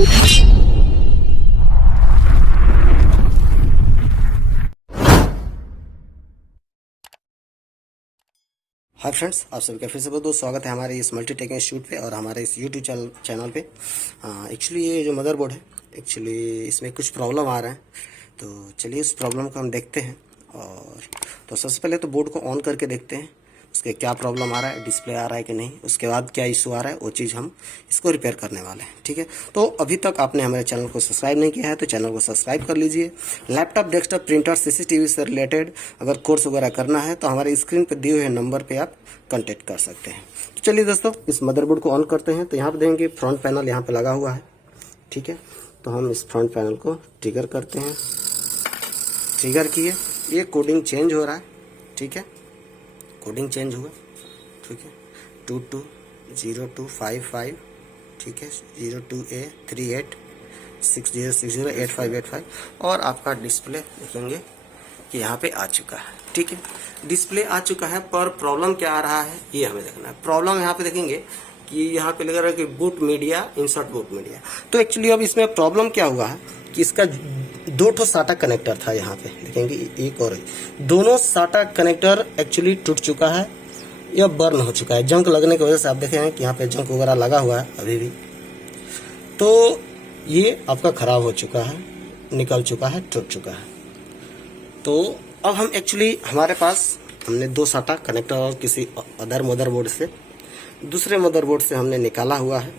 Hi friends, आप सभी का फिर से बहुत बहुत स्वागत है हमारे इस मल्टी टेक इंस्टीट्यूट पे और हमारे इस यूट्यूब चैनल पे। एक्चुअली ये जो मदरबोर्ड है, एक्चुअली इसमें कुछ प्रॉब्लम आ रहा है। तो चलिए उस प्रॉब्लम को हम देखते हैं। और तो सबसे पहले तो बोर्ड को ऑन करके देखते हैं उसके क्या प्रॉब्लम आ रहा है, डिस्प्ले आ रहा है कि नहीं, उसके बाद क्या इशू आ रहा है, वो चीज़ हम इसको रिपेयर करने वाले हैं। ठीक है, तो अभी तक आपने हमारे चैनल को सब्सक्राइब नहीं किया है तो चैनल को सब्सक्राइब कर लीजिए। लैपटॉप, डेस्कटॉप, प्रिंटर, सीसीटीवी से रिलेटेड अगर कोर्स वगैरह करना है तो हमारे स्क्रीन पर दिए हुए नंबर पर आप कॉन्टेक्ट कर सकते हैं। तो चलिए दोस्तों, इस मदरबोर्ड को ऑन करते हैं। तो यहाँ पर देखेंगे फ्रंट पैनल यहाँ पर लगा हुआ है। ठीक है, तो हम इस फ्रंट पैनल को ट्रिगर करते हैं। ट्रिगर किए, ये कोडिंग चेंज हो रहा है। ठीक है, कोडिंग चेंज हुआ। ठीक है, 220255, ठीक है, 02A3860608585 और आपका डिस्प्ले देखेंगे कि यहाँ पे आ चुका है। ठीक है, डिस्प्ले आ चुका है, पर प्रॉब्लम क्या आ रहा है ये हमें देखना है। प्रॉब्लम यहाँ पे देखेंगे कि यहाँ पे लग रहा है कि boot media, insert boot media. तो एक्चुअली अब इसमें प्रॉब्लम क्या हुआ है कि इसका दो ठो साटा कनेक्टर था, यहाँ पे देखेंगे एक और दोनों साटा कनेक्टर एक्चुअली टूट चुका है या बर्न हो चुका है। जंक लगने की वजह से आप देख रहे हैं कि यहाँ पे जंक वगैरह लगा हुआ है अभी भी। तो ये आपका खराब हो चुका है, निकल चुका है, टूट चुका है। तो अब हम एक्चुअली हमारे पास हमने दो साटा कनेक्टर और किसी अदर मदरबोर्ड से, दूसरे मदरबोर्ड से हमने निकाला हुआ है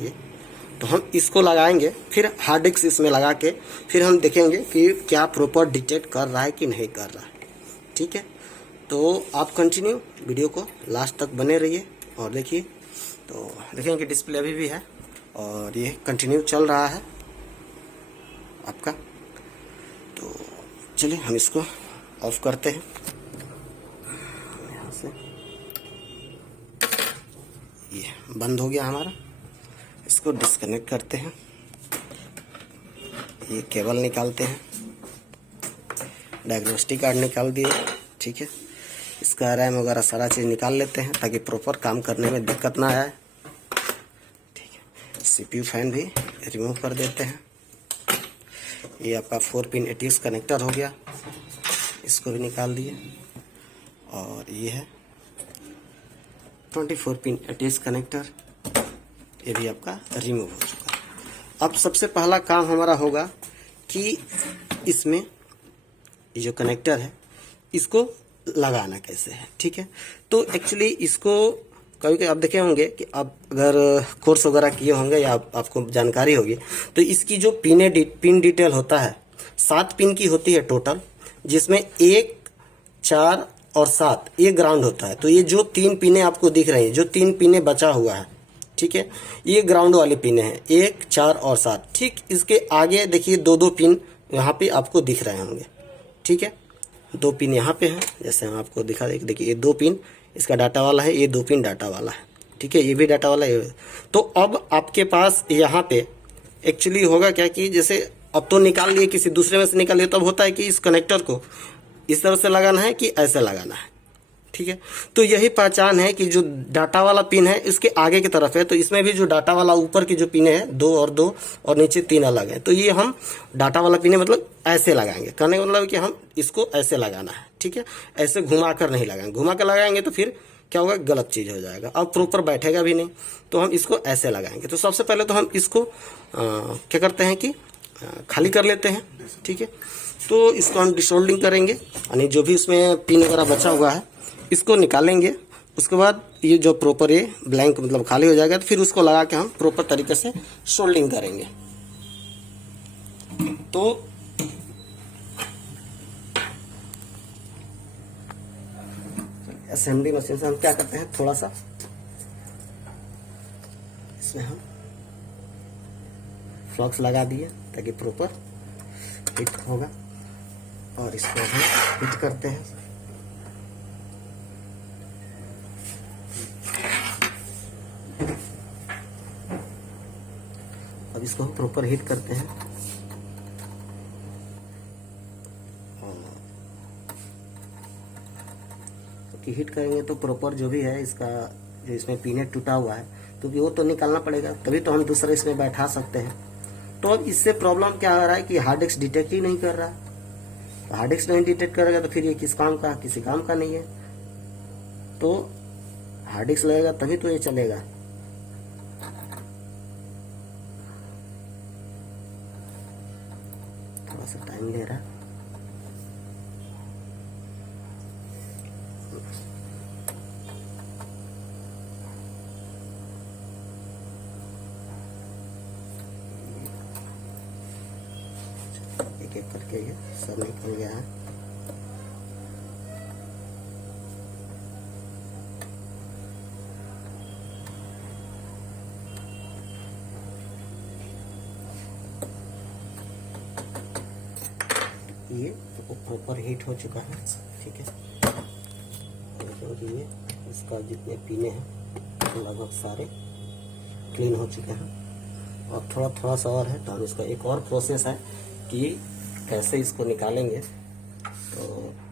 ये। तो हम इसको लगाएंगे, फिर हार्ड डिस्क इसमें लगा के फिर हम देखेंगे कि क्या प्रॉपर डिटेक्ट कर रहा है कि नहीं कर रहा है। ठीक है, तो आप कंटिन्यू वीडियो को लास्ट तक बने रहिए और देखिए। तो देखेंगे कि डिस्प्ले अभी भी है और ये कंटिन्यू चल रहा है आपका। तो चलिए हम इसको ऑफ करते हैं यहाँ से। ये बंद हो गया हमारा, इसको डिस्कनेक्ट करते हैं। ये केबल निकालते हैं, डायग्नोस्टिक कार्ड निकाल दिए। ठीक है, इसका रैम वगैरह सारा चीज़ निकाल लेते हैं ताकि प्रॉपर काम करने में दिक्कत ना आए। ठीक है, सीपीयू फैन भी रिमूव कर देते हैं। ये आपका 4 पिन ATX कनेक्टर हो गया, इसको भी निकाल दिए। और ये है 24 पिन ATX कनेक्टर, ये भी आपका रिमूव हो चुका है। अब सबसे पहला काम हमारा होगा कि इसमें ये जो कनेक्टर है इसको लगाना कैसे है। ठीक है, तो एक्चुअली इसको कभी कभी आप देखे होंगे कि आप अगर कोर्स वगैरह किए होंगे या आपको जानकारी होगी, तो इसकी जो पिन डिटेल होता है 7 पिन की होती है टोटल, जिसमें 1, 4 और 7 ये ग्राउंड होता है। तो ये जो 3 पिने आपको दिख रही है, जो 3 पिने बचा हुआ है, ठीक है, ये ग्राउंड वाली पिने हैं 1, 4 और 7। ठीक इसके आगे देखिए 2-2 पिन यहाँ पे आपको दिख रहे होंगे। ठीक है, 2 पिन यहाँ पे हैं, जैसे हम आपको दिखा दें। देखिए ये 2 पिन इसका डाटा वाला है, ये 2 पिन डाटा वाला है। ठीक है, ये भी डाटा वाला है। तो अब आपके पास यहाँ पे एक्चुअली होगा क्या कि जैसे अब तो निकाल लिए, किसी दूसरे में से निकाल लिए, तब होता है कि इस कनेक्टर को इस तरह से लगाना है कि ऐसे लगाना है। ठीक है, तो यही पहचान है कि जो डाटा वाला पिन है इसके आगे की तरफ है, तो इसमें भी जो डाटा वाला ऊपर की जो पिन है 2 और 2 और नीचे 3 अलग है। तो ये हम डाटा वाला पिन है मतलब ऐसे लगाएंगे, कहने का मतलब कि हम इसको ऐसे लगाना है। ठीक है, ऐसे घुमा कर नहीं लगाएंगे, घुमा कर लगाएंगे तो फिर क्या होगा, गलत चीज हो जाएगा, अब प्रॉपर बैठेगा भी नहीं। तो हम इसको ऐसे लगाएंगे। तो सबसे पहले तो हम इसको क्या करते हैं कि खाली कर लेते हैं। ठीक है, तो इसको हम डिसोल्डिंग करेंगे, यानी जो भी उसमें पिन वगैरह बचा हुआ है इसको निकालेंगे। उसके बाद ये जो प्रॉपर ये ब्लैंक मतलब खाली हो जाएगा, तो फिर उसको लगा के हम प्रॉपर तरीके से सोल्डिंग करेंगे। तो असेंबली मशीन से हम क्या करते हैं, थोड़ा सा इसमें हम फ्लक्स लगा दिए ताकि प्रॉपर हिट होगा, और इसको हम हिट करते हैं। अब इसको हम प्रॉपर हीट करते हैं। क्योंकि हीट करेंगे तो प्रॉपर जो भी है इसका, जो इसमें पीनेट टूटा हुआ है, क्योंकि वो तो निकालना पड़ेगा, तभी तो हम दूसरे इसमें बैठा सकते हैं। तो अब इससे प्रॉब्लम क्या आ रहा है कि हार्ड डिस्क डिटेक्ट ही नहीं कर रहा। तो हार्ड डिस्क नहीं डिटेक्ट करेगा तो फिर ये किस काम का, किसी काम का नहीं है। तो हार्ड डिस्क लगेगा तभी तो ये चलेगा। थोड़ा सा टाइम ले रहा है। एक एक करके ये सब निकल गया है। ये प्रॉपर हीट हो चुका है, ठीक है। और ये इसका जितने पीने हैं लगभग सारे क्लीन हो चुके हैं। और थोड़ा थोड़ा सा और है, तो हम इसका एक और प्रोसेस है कि कैसे इसको निकालेंगे। तो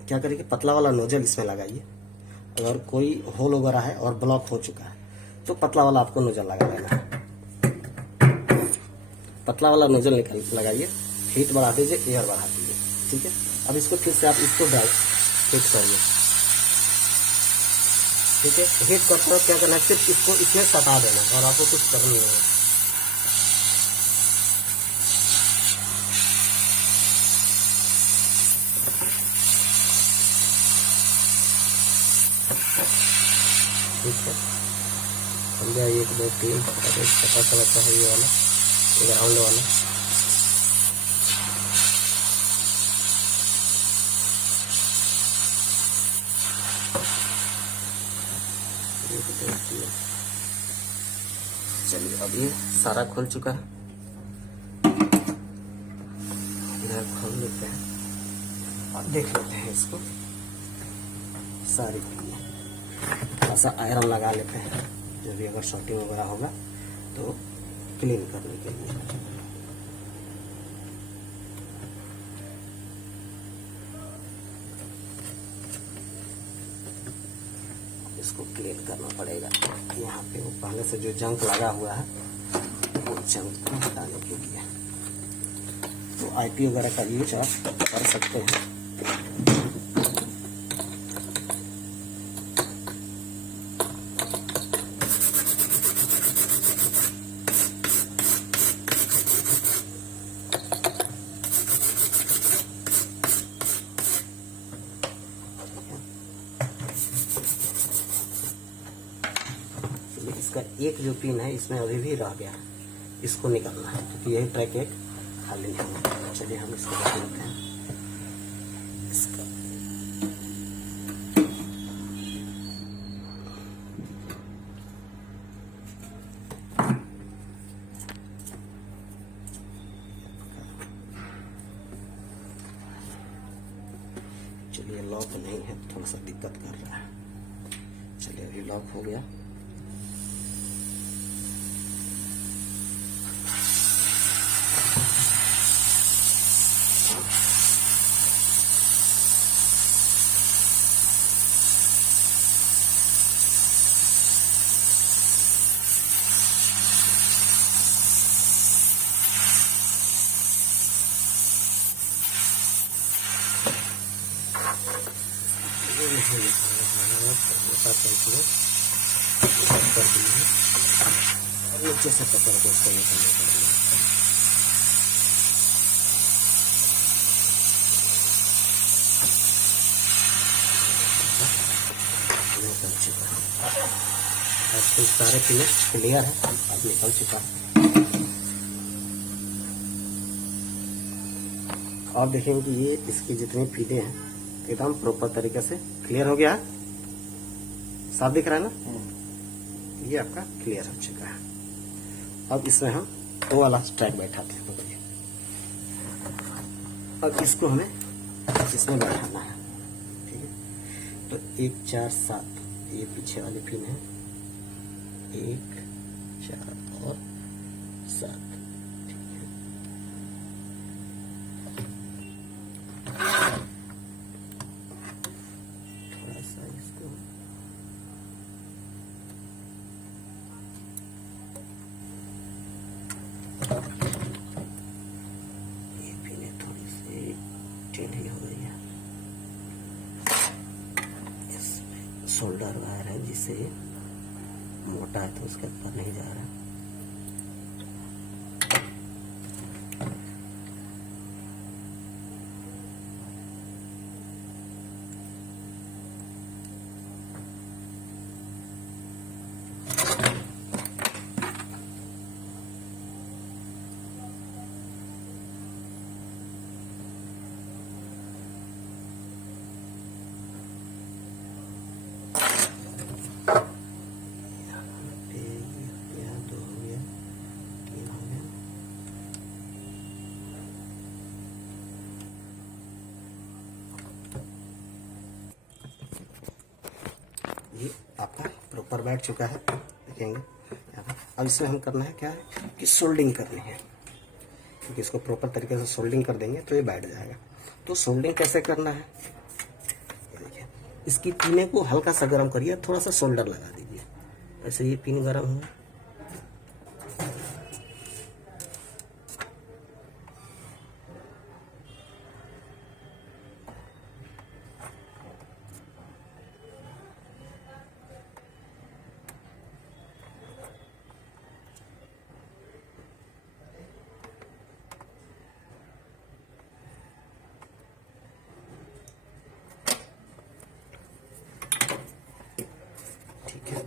क्या करेंगे, पतला वाला नोजल इसमें लगाइए। अगर कोई होल वगैरह है और ब्लॉक हो चुका है तो पतला वाला आपको नोजल लगा लेना है। पतला वाला नोजल निकाल लगाइए, हीट बढ़ा दीजिए, एयर बढ़ा दीजिए, ठीक है। अब इसको फिर से आप इसको हीट करिए, ठीक है। हीट करते वक्त क्या करना है, सिर्फ इसको इसमें सटा देना और आपको कुछ करना नहीं है। ठीक है, समझा। 1 2 3 पता चलता है ये वाला, ये राउंड वाला। चलिए, अब ये सारा खुल चुका है। इधर खोल लेते हैं और देख लेते हैं इसको सारी। थोड़ा सा आयरन लगा लेते हैं, जो भी अगर शॉर्टिंग वगैरह होगा तो क्लीन करने के लिए। इसको क्लीन करना पड़ेगा। यहाँ पे वो पहले से जो जंक लगा हुआ है वो जंक को हटाने के लिए तो आईपी वगैरह का यूज आप कर सकते हैं। इसका एक जो पिन है इसमें अभी भी रह गया, इसको निकालना है क्योंकि यही ट्रैक एक खाली है। चलिए हम इसको रख लेते हैं। इसका चलिए लॉक नहीं है, थोड़ा सा दिक्कत कर रहा है। चलिए अभी लॉक हो गया। नीचे से पकड़ के इसको निकालना पड़ेगा। निकल चुका है। आजकल सारे फिनिश क्लियर है, अब निकल चुका है। आप देखेंगे कि ये इसकी जितनी फीते हैं एकदम प्रॉपर तरीके से क्लियर हो गया है। साफ दिख रहा है ना, ये आपका क्लियर हो चुका है। अब इसमें हम वो वाला स्ट्रैक बैठाते हैं। अब इसको हमें इसमें बैठाना है, ठीक है। तो 1 4 7 ये पीछे वाली पिन है, 1 4 और 7, ठीक है। थोड़ा सा इसको शोल्डर वायर है, जिससे मोटा है तो उसके ऊपर नहीं जा रहा है। ये आपका प्रॉपर बैठ चुका है, देखेंगे यहाँ पर। अब इसमें हम करना है क्या है कि सोल्डिंग करनी है, क्योंकि इसको प्रॉपर तरीके से सोल्डिंग कर देंगे तो ये बैठ जाएगा। तो सोल्डिंग कैसे करना है, ये देखिए, इसकी पीने को हल्का सा गर्म करिए, थोड़ा सा सोल्डर लगा दीजिए, ऐसे ये पिन गर्म हुआ। ठीक है,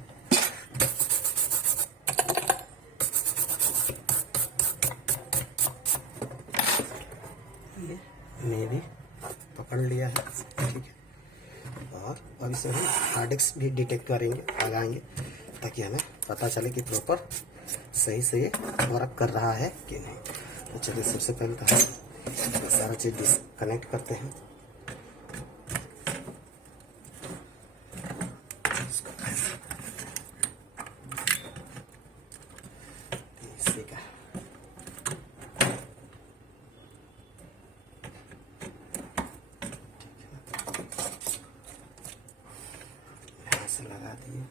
ये मैं भी पकड़ लिया है। ठीक है, और अब इसे हम हार्ड डिस्क भी डिटेक्ट करेंगे, लगाएंगे, ताकि हमें पता चले कि प्रॉपर सही से ये वर्क कर रहा है कि नहीं। तो चलिए सबसे पहले तो हम सारा चीज़ डिस्कनेक्ट करते हैं। इसी का यहाँ से लगा दिए।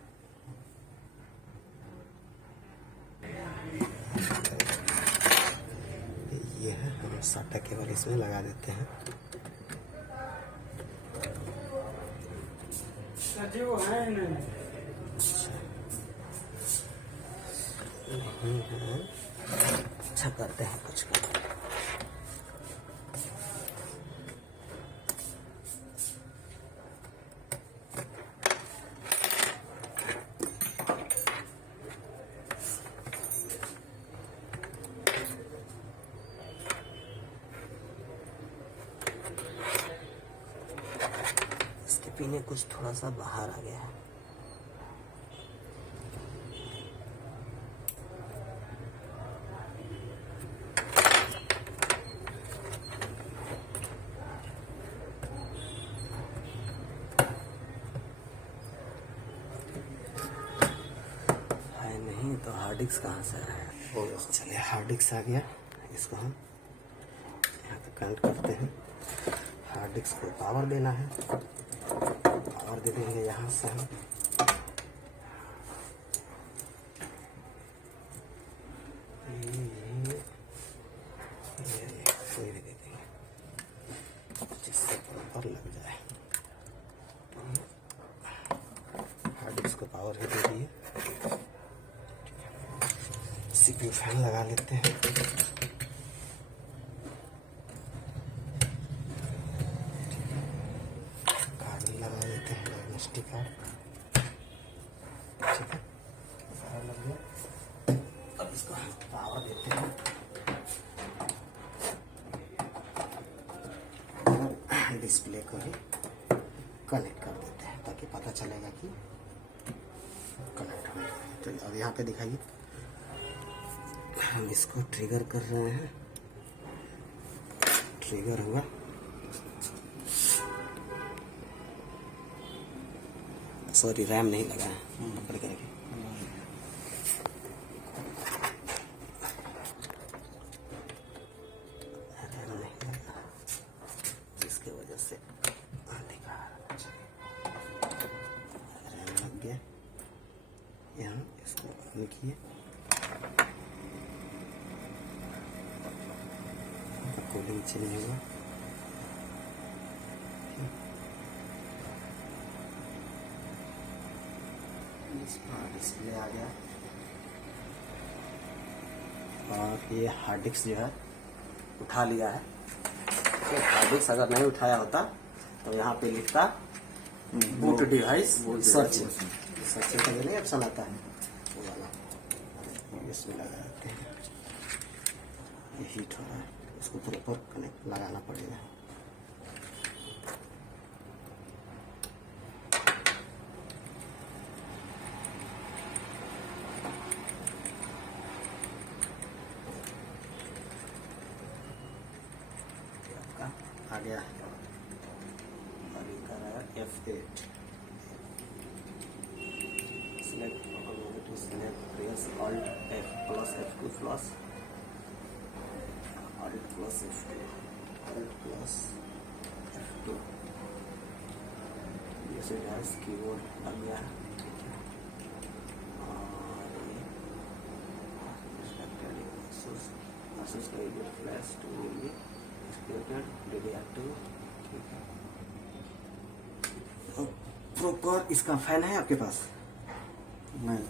ये है, हम साटा केबल इसमें लगा देते हैं। वो है नहीं है, अच्छा करते हैं कुछ का। इसके पीने कुछ थोड़ा सा बाहर आ गया है। नहीं तो हार्ड डिस्क कहाँ से आया? चलिए हार्ड डिस्क आ गया, इसको हम यहाँ पे कनेक्ट करते हैं। हार्ड डिस्क को पावर देना है, पावर दे देंगे यहाँ से हम। कोई भी दे देंगे जिससे प्रॉपर लग जाए। हार्ड डिस्क को पावर ही दे दिए। सीपीयू फैन लगा लेते हैं। कार्ड भी लगा देते हैं, डायग्नोस्टिक कार्ड। ठीक है, सारा लग गया। अब इसको हम पावर देते हैं। डिस्प्ले को ही कनेक्ट कर देते हैं, ताकि पता चलेगा कि कनेक्ट हो गया। तो अब यहाँ पे दिखाइए, हम इसको ट्रिगर कर रहे हैं। ट्रिगर हुआ, सॉरी रैम नहीं लगा है, पकड़ के रखिए। रैम नहीं लगा, जिसके वजह से दिखा। रैम लग गया, यहाँ इसको ऑन किए। कूलिंग चेंज हुआ। डिस्प्ले आ गया। और ये हार्ड डिस्क जो है उठा लिया है। तो हार्ड डिस्क अगर नहीं उठाया होता तो यहाँ पे लिखता बूट डिवाइस सर्चिंग। सर्चिंग का नहीं ऑप्शन आता है वो वाला, इसमें लगा देते हैं। ये हीट हो रहा है, इसको प्रॉपर कनेक्ट लगाना पड़ेगा। आ गया और ये कर रहा है F8। Select to select press Alt F plus F2 plus Alt plus F2 Alt plus F2। जैसे गैस कीबोर्ड आ गया है। और Asus का ये फ्लैश टू ये प्रॉपर इसका फैन है आपके पास? नहीं